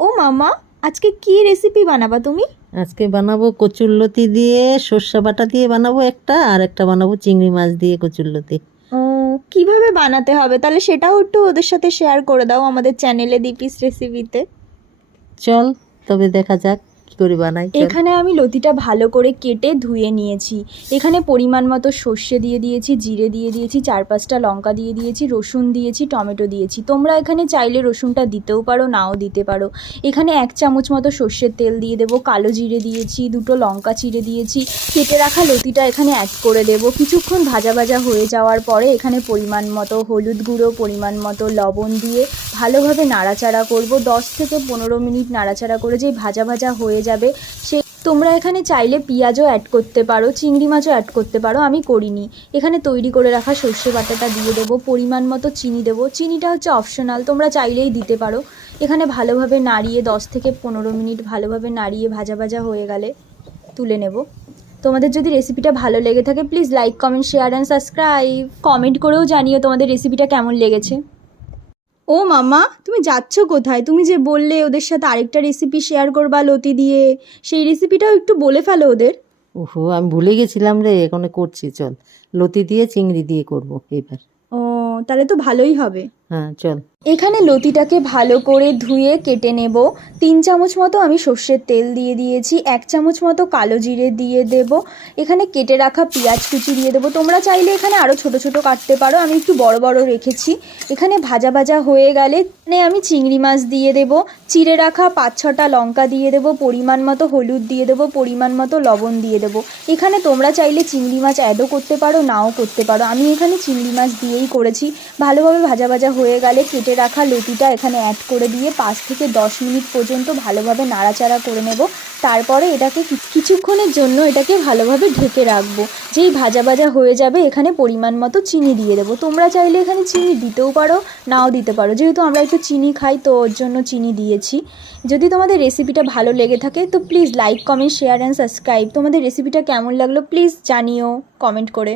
ও মামা আজকে কি রেসিপি বানাবা তুমি? আজকে বানাবো কচুরলতি দিয়ে সর্ষে বাটা দিয়ে বানাবো একটা আর একটা বানাবো চিংড়ি মাছ দিয়ে কচুরলতি। ও কীভাবে বানাতে হবে? তাহলে সেটাও একটু ওদের সাথে শেয়ার করে দাও আমাদের চ্যানেলে দীপিস রেসিপিতে চল তবে দেখা যাক। করে বানাই এখানে আমি লতিটা ভালো করে কেটে ধুয়ে নিয়েছি। এখানে পরিমাণ মতো সর্ষে দিয়ে দিয়েছি, জিরে দিয়ে দিয়েছি, চার পাঁচটা লঙ্কা দিয়ে দিয়েছি, রসুন দিয়েছি, টমেটো দিয়েছি। তোমরা এখানে চাইলে রসুনটা দিতেও পারো, নাও দিতে পারো। এখানে এক চামচ মতো সর্ষের তেল দিয়ে দেবো, কালো জিরে দিয়েছি, দুটো লঙ্কা চিড়ে দিয়েছি। কেটে রাখা লতিটা এখানে অ্যাড করে দেবো। কিছুক্ষণ ভাজা ভাজা হয়ে যাওয়ার পরে এখানে পরিমাণ মতো হলুদ গুঁড়ো, পরিমাণ মতো লবণ দিয়ে ভালোভাবে নাড়াচাড়া করব। দশ থেকে পনেরো মিনিট নাড়াচাড়া করে যেই ভাজা ভাজা হয়ে যাবে। সে তোমরা এখানে চাইলে পেঁয়াজও অ্যাড করতে পারো, চিংড়ি মাছও অ্যাড করতে পারো, আমি করিনি। এখানে তৈরি করে রাখা সর্ষে বাটাটা দিয়ে দেবো, পরিমাণ মতো চিনি দেবো। চিনিটা হচ্ছে অপশনাল তোমরা চাইলেই দিতে পারো। এখানে ভালোভাবে নাড়িয়ে দশ থেকে পনেরো মিনিট ভালোভাবে নাড়িয়ে ভাজা ভাজা হয়ে গেলে তুলে নেব। তোমাদের যদি রেসিপিটা ভালো লেগে থাকে please like comment share and subscribe comment করেও জানিও তোমাদের রেসিপিটা কেমন লেগেছে। ও মামা তুমি যাচ্ছ কোথায়? তুমি যে বললে ওদের সাথে আরেকটা রেসিপি শেয়ার করবা লতি দিয়ে সেই রেসিপিটাও একটু বলে ফেলো ওদের। ওহো আমি ভুলে গেছিলাম রে এখানে করছি চল। লতি দিয়ে চিংড়ি দিয়ে করব এবার। ও তাহলে তো ভালোই হবে। হ্যাঁ চল। এখানে লতিটাকে ভালো করে ধুয়ে কেটে নেব। তিন চামচ মতো আমি সর্ষের তেল দিয়ে দিয়েছি, এক চামচ মতো কালো জিরে দিয়ে দেব। এখানে কেটে রাখা পেঁয়াজ কুচি দিয়ে দেবো। তোমরা চাইলে এখানে আরও ছোট ছোট কাটতে পারো, আমি একটু বড় বড় রেখেছি। এখানে ভাজা ভাজা হয়ে গেলে এখানে আমি চিংড়ি মাছ দিয়ে দেব। চিড়ে রাখা পাঁচ ছটা লঙ্কা দিয়ে দেব, পরিমাণ মতো হলুদ দিয়ে দেবো, পরিমাণ মতো লবণ দিয়ে দেবো। এখানে তোমরা চাইলে চিংড়ি মাছ অ্যাডও করতে পারো, নাও করতে পারো। আমি এখানে চিংড়ি মাছ দিয়েই করেছি। ভালোভাবে ভাজা ভাজা হয়ে গেলে কেটে রাখা লুটিটা এখানে অ্যাড করে দিয়ে পাঁচ থেকে দশ মিনিট পর্যন্ত ভালোভাবে নাড়াচাড়া করে নেব। তারপরে এটাকে কিছুক্ষণের জন্য এটাকে ভালোভাবে ঢেকে রাখব। যেই ভাজা ভাজা হয়ে যাবে এখানে পরিমাণ মতো চিনি দিয়ে দেবো। তোমরা চাইলে এখানে চিনি দিতেও পারো, নাও দিতে পারো। যেহেতু আমরা একটু চিনি খাই, তো ওর জন্য চিনি দিয়েছি। যদি তোমাদের রেসিপিটা ভালো লেগে থাকে, তো please like comment share and subscribe তোমাদের রেসিপিটা কেমন লাগল প্লিজ জানিও কমেন্ট করে।